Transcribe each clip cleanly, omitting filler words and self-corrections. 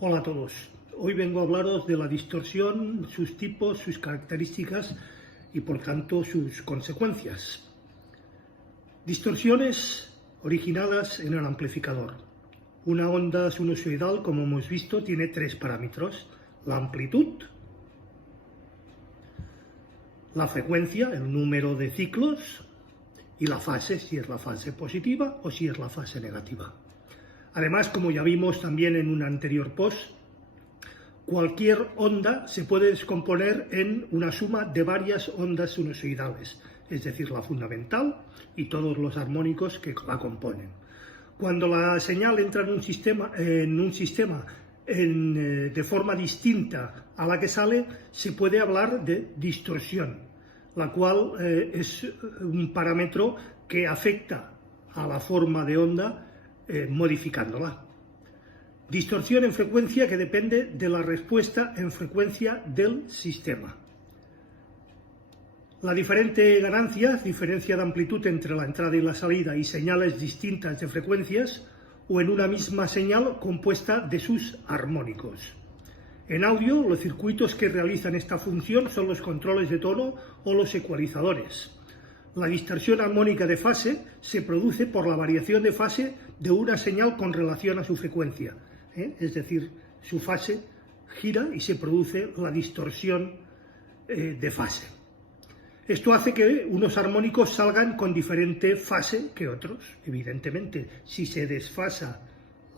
Hola a todos. Hoy vengo a hablaros de la distorsión, sus tipos, sus características y por tanto sus consecuencias. Distorsiones originadas en el amplificador. Una onda sinusoidal, como hemos visto, tiene tres parámetros: la amplitud, la frecuencia, el número de ciclos, y la fase, si es la fase positiva o si es la fase negativa. Además, como ya vimos también en un anterior post, cualquier onda se puede descomponer en una suma de varias ondas sinusoidales, es decir, la fundamental y todos los armónicos que la componen. Cuando la señal entra en un sistema de forma distinta a la que sale, se puede hablar de distorsión, la cual es un parámetro que afecta a la forma de onda modificándola. Distorsión en frecuencia que depende de la respuesta en frecuencia del sistema. La diferencia de amplitud entre la entrada y la salida y señales distintas de frecuencias o en una misma señal compuesta de sus armónicos. En audio, los circuitos que realizan esta función son los controles de tono o los ecualizadores. La distorsión armónica de fase se produce por la variación de fase de una señal con relación a su frecuencia, es decir, su fase gira y se produce la distorsión de fase. Esto hace que unos armónicos salgan con diferente fase que otros. Evidentemente, si se desfasa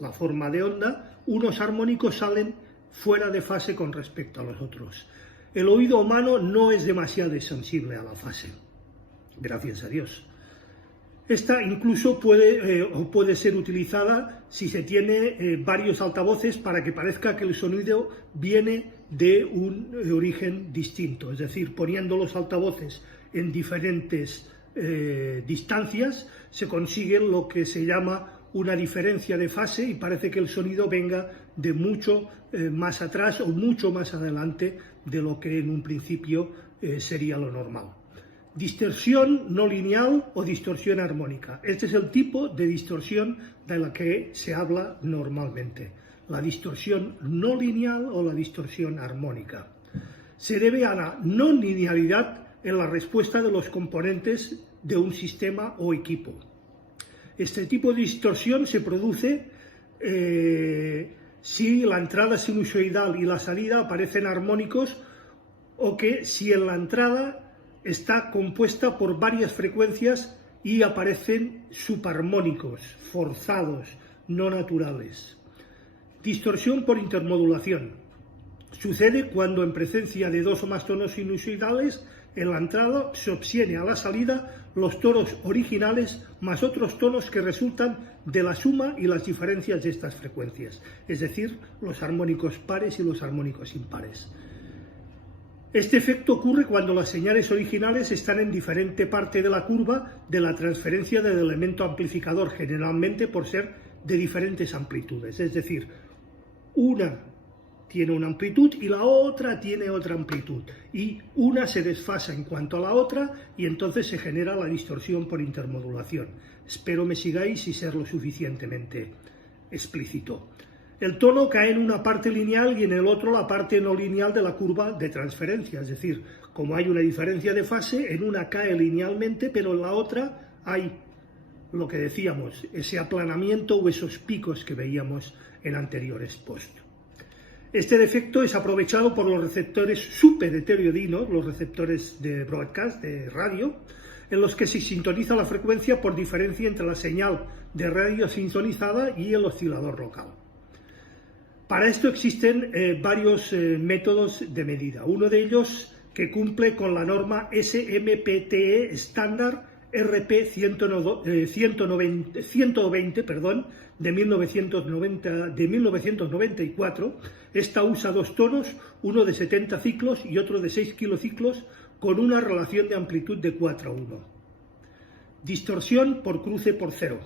la forma de onda, unos armónicos salen fuera de fase con respecto a los otros. El oído humano no es demasiado sensible a la fase, gracias a Dios. Esta incluso puede ser utilizada si se tiene varios altavoces para que parezca que el sonido viene de un origen distinto, es decir, poniendo los altavoces en diferentes distancias se consigue lo que se llama una diferencia de fase y parece que el sonido venga de mucho más atrás o mucho más adelante de lo que en un principio sería lo normal. Distorsión no lineal o distorsión armónica. Este es el tipo de distorsión de la que se habla normalmente. La distorsión no lineal o la distorsión armónica. Se debe a la no linealidad en la respuesta de los componentes de un sistema o equipo. Este tipo de distorsión se produce si la entrada sinusoidal y la salida aparecen armónicos o que si en la entrada está compuesta por varias frecuencias y aparecen subarmónicos, forzados, no naturales. Distorsión por intermodulación. Sucede cuando en presencia de dos o más tonos sinusoidales en la entrada se obtiene a la salida los tonos originales más otros tonos que resultan de la suma y las diferencias de estas frecuencias, es decir, los armónicos pares y los armónicos impares. Este efecto ocurre cuando las señales originales están en diferente parte de la curva de la transferencia del elemento amplificador, generalmente por ser de diferentes amplitudes, es decir, una tiene una amplitud y la otra tiene otra amplitud, y una se desfasa en cuanto a la otra y entonces se genera la distorsión por intermodulación. Espero me sigáis y ser lo suficientemente explícito. El tono cae en una parte lineal y en el otro la parte no lineal de la curva de transferencia, es decir, como hay una diferencia de fase, en una cae linealmente, pero en la otra hay lo que decíamos, ese aplanamiento o esos picos que veíamos en anteriores posts. Este defecto es aprovechado por los receptores superheteroidinos, los receptores de broadcast, de radio, en los que se sintoniza la frecuencia por diferencia entre la señal de radio sintonizada y el oscilador local. Para esto existen varios métodos de medida. Uno de ellos que cumple con la norma SMPTE estándar RP 120 de 1994. Esta usa dos tonos, uno de 70 ciclos y otro de 6 kilociclos, con una relación de amplitud de 4 a 1. Distorsión por cruce por cero.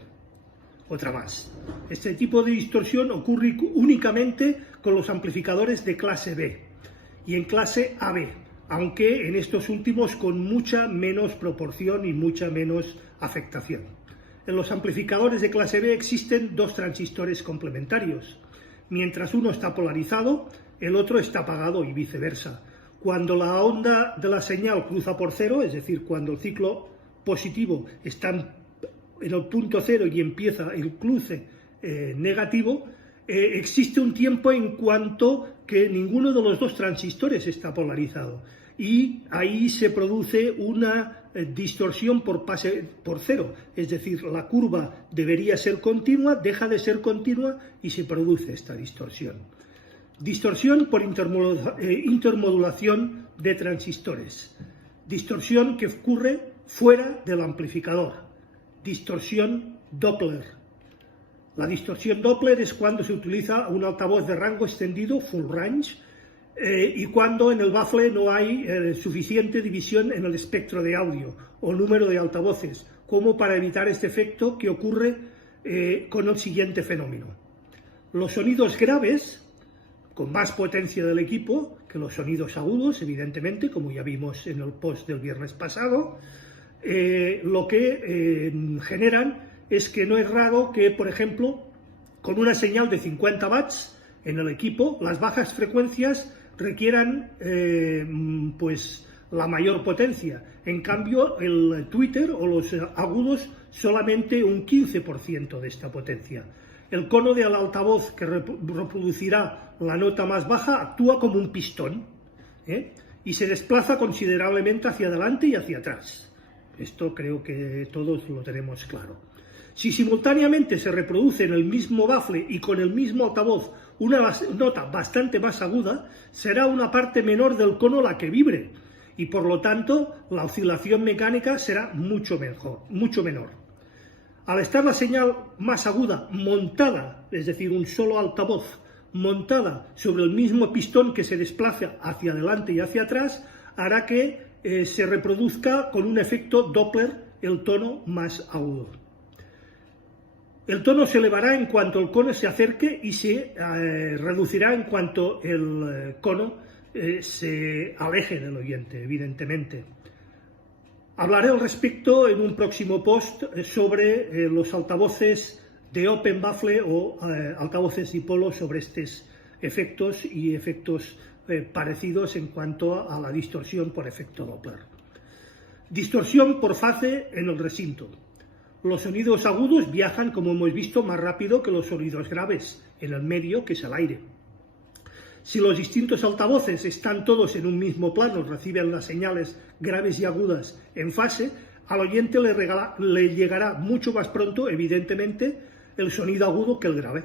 Otra más. Este tipo de distorsión ocurre únicamente con los amplificadores de clase B y en clase AB, aunque en estos últimos con mucha menos proporción y mucha menos afectación. En los amplificadores de clase B existen dos transistores complementarios, Mientras uno está polarizado, el otro está apagado y viceversa. Cuando la onda de la señal cruza por cero, es decir, cuando el ciclo positivo está en el punto cero y empieza el cruce negativo, existe un tiempo en cuanto que ninguno de los dos transistores está polarizado y ahí se produce una distorsión por pase por cero, es decir, la curva debería ser continua, deja de ser continua y se produce esta distorsión. Distorsión por intermodulación de transistores, distorsión que ocurre fuera del amplificador, distorsión Doppler. La distorsión Doppler es cuando se utiliza un altavoz de rango extendido, full range, y cuando en el bafle no hay suficiente división en el espectro de audio o número de altavoces, como para evitar este efecto que ocurre con el siguiente fenómeno. Los sonidos graves, con más potencia del equipo que los sonidos agudos, evidentemente, como ya vimos en el post del viernes pasado, lo que generan es que no es raro que, por ejemplo, con una señal de 50 watts en el equipo, las bajas frecuencias requieran pues la mayor potencia. En cambio, el tweeter o los agudos solamente un 15% de esta potencia. El cono del altavoz que reproducirá la nota más baja actúa como un pistón y se desplaza considerablemente hacia adelante y hacia atrás. Esto creo que todos lo tenemos claro. Si simultáneamente se reproduce en el mismo bafle y con el mismo altavoz una nota bastante más aguda, será una parte menor del cono la que vibre y por lo tanto la oscilación mecánica será mucho menor. Al estar la señal más aguda montada, es decir, un solo altavoz montada sobre el mismo pistón que se desplaza hacia adelante y hacia atrás, hará que se reproduzca con un efecto Doppler el tono más agudo. El tono se elevará en cuanto el cono se acerque y se reducirá en cuanto el cono se aleje del oyente, evidentemente. Hablaré al respecto en un próximo post sobre los altavoces de Open Baffle o altavoces dipolo sobre estos efectos y efectos parecidos en cuanto a la distorsión por efecto Doppler. Distorsión por fase en el recinto. Los sonidos agudos viajan, como hemos visto, más rápido que los sonidos graves en el medio, que es el aire. Si los distintos altavoces están todos en un mismo plano, reciben las señales graves y agudas en fase, al oyente le llegará mucho más pronto, evidentemente, el sonido agudo que el grave.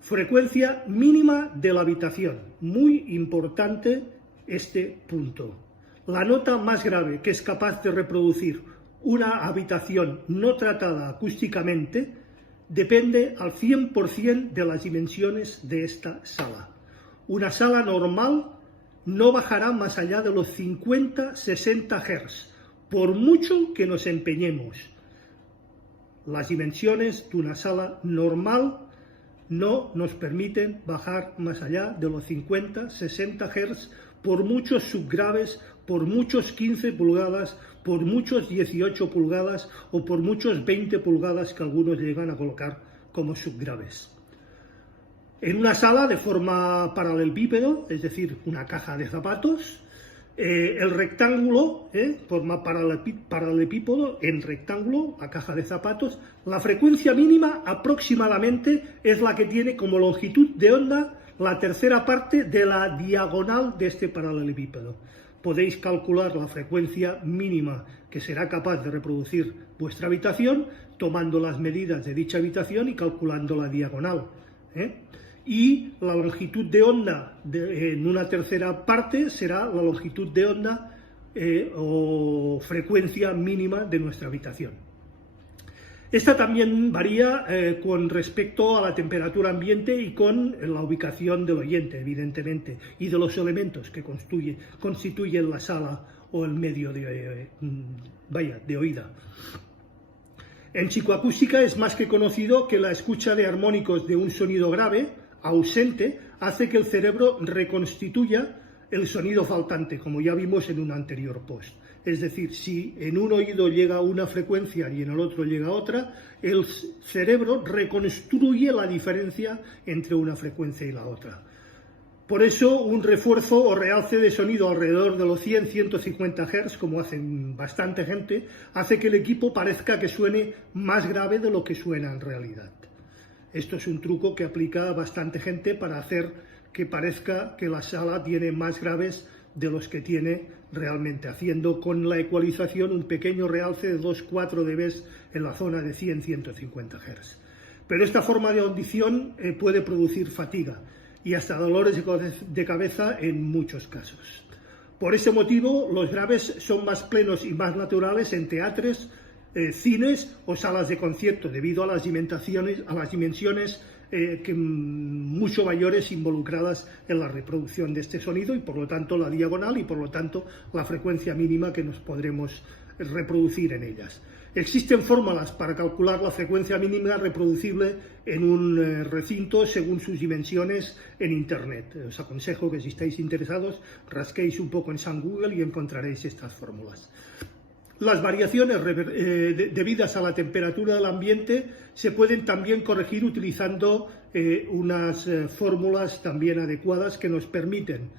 Frecuencia mínima de la habitación. Muy importante este punto. La nota más grave que es capaz de reproducir una habitación no tratada acústicamente depende al 100% de las dimensiones de esta sala. Una sala normal no bajará más allá de los 50-60 Hz, por mucho que nos empeñemos. Las dimensiones de una sala normal no nos permiten bajar más allá de los 50-60 Hz, por muchos subgraves, por muchos 15 pulgadas, por muchos 18 pulgadas o por muchos 20 pulgadas que algunos llegan a colocar como subgraves. En una sala de forma paralelepípedo, es decir, una caja de zapatos, el rectángulo, forma paralelepípedo en rectángulo, la caja de zapatos, la frecuencia mínima aproximadamente es la que tiene como longitud de onda la tercera parte de la diagonal de este paralelepípedo. Podéis calcular la frecuencia mínima que será capaz de reproducir vuestra habitación tomando las medidas de dicha habitación y calculando la diagonal. Y la longitud de onda en una tercera parte será la longitud de onda o frecuencia mínima de nuestra habitación. Esta también varía con respecto a la temperatura ambiente y con la ubicación del oyente, evidentemente, y de los elementos que constituyen la sala o el medio de oída. En psicoacústica es más que conocido que la escucha de armónicos de un sonido grave, ausente, hace que el cerebro reconstituya el sonido faltante, como ya vimos en un anterior post. Es decir, si en un oído llega una frecuencia y en el otro llega otra, el cerebro reconstruye la diferencia entre una frecuencia y la otra. Por eso, un refuerzo o realce de sonido alrededor de los 100-150 Hz, como hacen bastante gente, hace que el equipo parezca que suene más grave de lo que suena en realidad. Esto es un truco que aplica bastante gente para hacer que parezca que la sala tiene más graves de los que tiene realmente, haciendo con la ecualización un pequeño realce de 2-4 dB en la zona de 100-150 Hz. Pero esta forma de audición puede producir fatiga y hasta dolores de cabeza en muchos casos. Por ese motivo, los graves son más plenos y más naturales en teatres, cines o salas de concierto, debido a las dimensiones mucho mayores involucradas en la reproducción de este sonido y por lo tanto la diagonal y por lo tanto la frecuencia mínima que nos podremos reproducir en ellas. Existen fórmulas para calcular la frecuencia mínima reproducible en un recinto según sus dimensiones en Internet. Os aconsejo que si estáis interesados rasquéis un poco en San Google y encontraréis estas fórmulas. Las variaciones debidas a la temperatura del ambiente se pueden también corregir utilizando unas fórmulas también adecuadas que nos permiten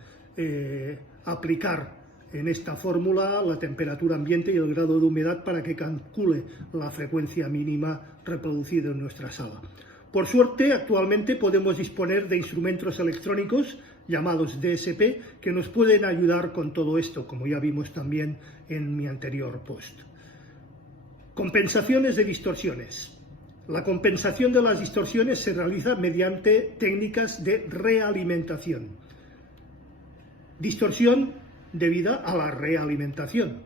aplicar en esta fórmula la temperatura ambiente y el grado de humedad para que calcule la frecuencia mínima reproducida en nuestra sala. Por suerte, actualmente podemos disponer de instrumentos electrónicos llamados DSP que nos pueden ayudar con todo esto, como ya vimos también en mi anterior post. Compensaciones de distorsiones. La compensación de las distorsiones se realiza mediante técnicas de realimentación. Distorsión debida a la realimentación.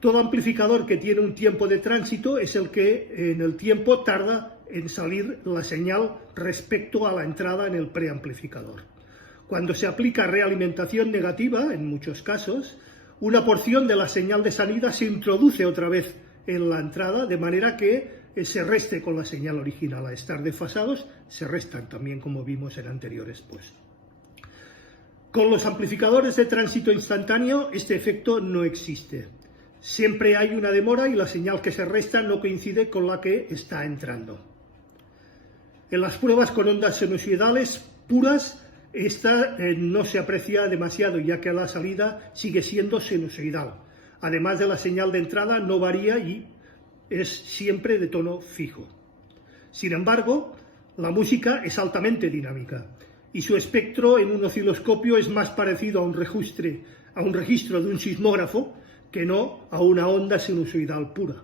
Todo amplificador que tiene un tiempo de tránsito es el que en el tiempo tarda en salir la señal respecto a la entrada en el preamplificador. Cuando se aplica realimentación negativa, en muchos casos, una porción de la señal de salida se introduce otra vez en la entrada, de manera que se reste con la señal original. Al estar desfasados, se restan también, como vimos en anteriores posts. Con los amplificadores de tránsito instantáneo, este efecto no existe. Siempre hay una demora y la señal que se resta no coincide con la que está entrando. En las pruebas con ondas sinusoidales puras, esta no se aprecia demasiado, ya que la salida sigue siendo sinusoidal. Además de la señal de entrada no varía y es siempre de tono fijo. Sin embargo, la música es altamente dinámica y su espectro en un osciloscopio es más parecido a un registro de un sismógrafo que no a una onda sinusoidal pura.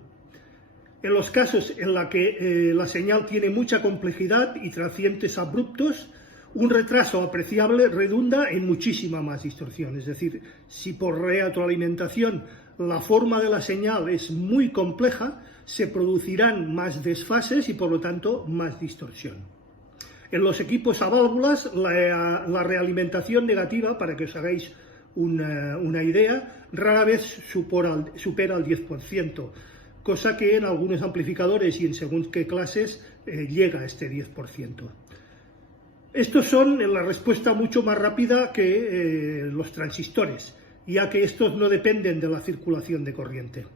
En los casos en los que la señal tiene mucha complejidad y transientes abruptos, un retraso apreciable redunda en muchísima más distorsión. Es decir, si por retroalimentación la forma de la señal es muy compleja, se producirán más desfases y por lo tanto más distorsión. En los equipos a válvulas, la realimentación negativa, para que os hagáis una idea, rara vez supera el 10%, cosa que en algunos amplificadores y en según qué clases llega a este 10%. Estos son la respuesta mucho más rápida que los transistores, ya que estos no dependen de la circulación de corriente.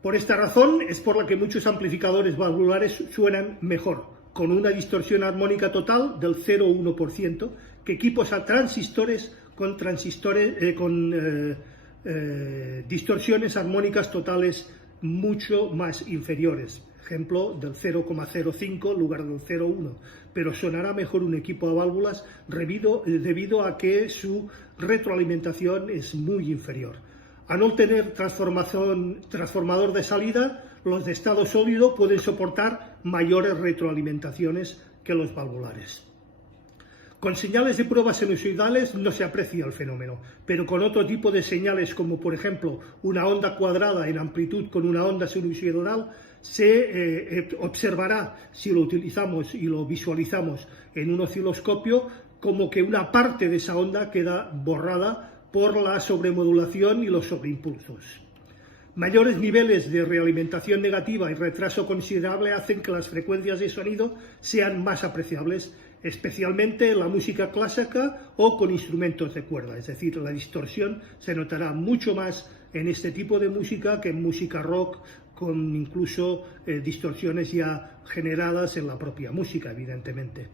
Por esta razón es por la que muchos amplificadores valvulares suenan mejor, con una distorsión armónica total del 0,1%, que equipos a transistores con distorsiones armónicas totales mucho más inferiores. Ejemplo del 0,05 en lugar del 0,1, pero sonará mejor un equipo a válvulas debido a que su retroalimentación es muy inferior. A no tener transformador de salida, los de estado sólido pueden soportar mayores retroalimentaciones que los valvulares. Con señales de pruebas sinusoidales no se aprecia el fenómeno, pero con otro tipo de señales, como por ejemplo una onda cuadrada en amplitud con una onda sinusoidal, se observará, si lo utilizamos y lo visualizamos en un osciloscopio, como que una parte de esa onda queda borrada por la sobremodulación y los sobreimpulsos. Mayores niveles de realimentación negativa y retraso considerable hacen que las frecuencias de sonido sean más apreciables especialmente en la música clásica o con instrumentos de cuerda. Es decir, la distorsión se notará mucho más en este tipo de música que en música rock, con incluso distorsiones ya generadas en la propia música, evidentemente.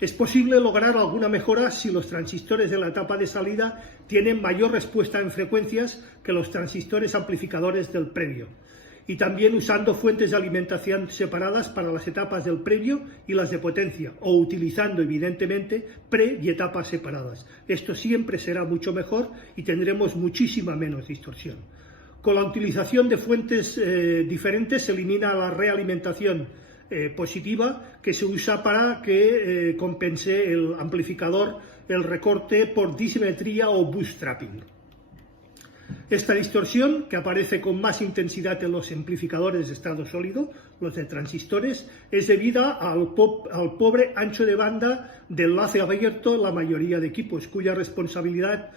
Es posible lograr alguna mejora si los transistores de la etapa de salida tienen mayor respuesta en frecuencias que los transistores amplificadores del previo, y también usando fuentes de alimentación separadas para las etapas del previo y las de potencia, o utilizando evidentemente pre y etapas separadas. Esto siempre será mucho mejor y tendremos muchísima menos distorsión. Con la utilización de fuentes diferentes se elimina la realimentación positiva que se usa para que compense el amplificador el recorte por disimetría o bootstrapping. Esta distorsión, que aparece con más intensidad en los amplificadores de estado sólido, los de transistores, es debida al pobre ancho de banda del enlace abierto en la mayoría de equipos, cuya responsabilidad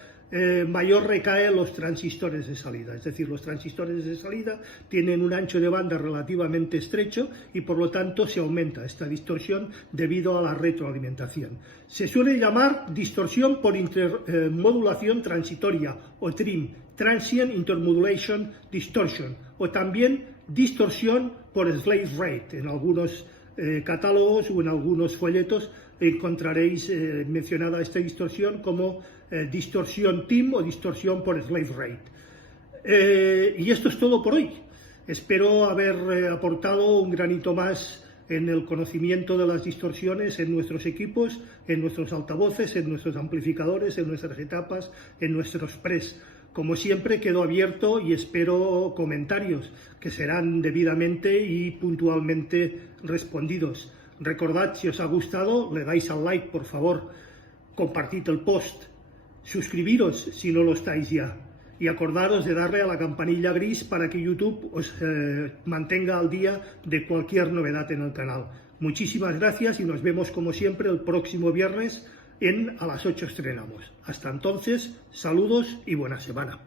mayor recae en los transistores de salida. Es decir, los transistores de salida tienen un ancho de banda relativamente estrecho y por lo tanto se aumenta esta distorsión debido a la retroalimentación. Se suele llamar distorsión por intermodulación transitoria o TRIM, Transient Intermodulation Distortion, o también distorsión por slave rate. En algunos catálogos o en algunos folletos encontraréis mencionada esta distorsión como distorsión TIM o distorsión por slave rate. Y esto es todo por hoy. Espero haber aportado un granito más en el conocimiento de las distorsiones en nuestros equipos, en nuestros altavoces, en nuestros amplificadores, en nuestras etapas, en nuestros pres. Como siempre, quedo abierto y espero comentarios que serán debidamente y puntualmente respondidos. Recordad, si os ha gustado, le dais al like, por favor, compartid el post, suscribiros si no lo estáis ya, y acordaros de darle a la campanilla gris para que YouTube os mantenga al día de cualquier novedad en el canal. Muchísimas gracias y nos vemos como siempre el próximo viernes a las 8 estrenamos. Hasta entonces, saludos y buena semana.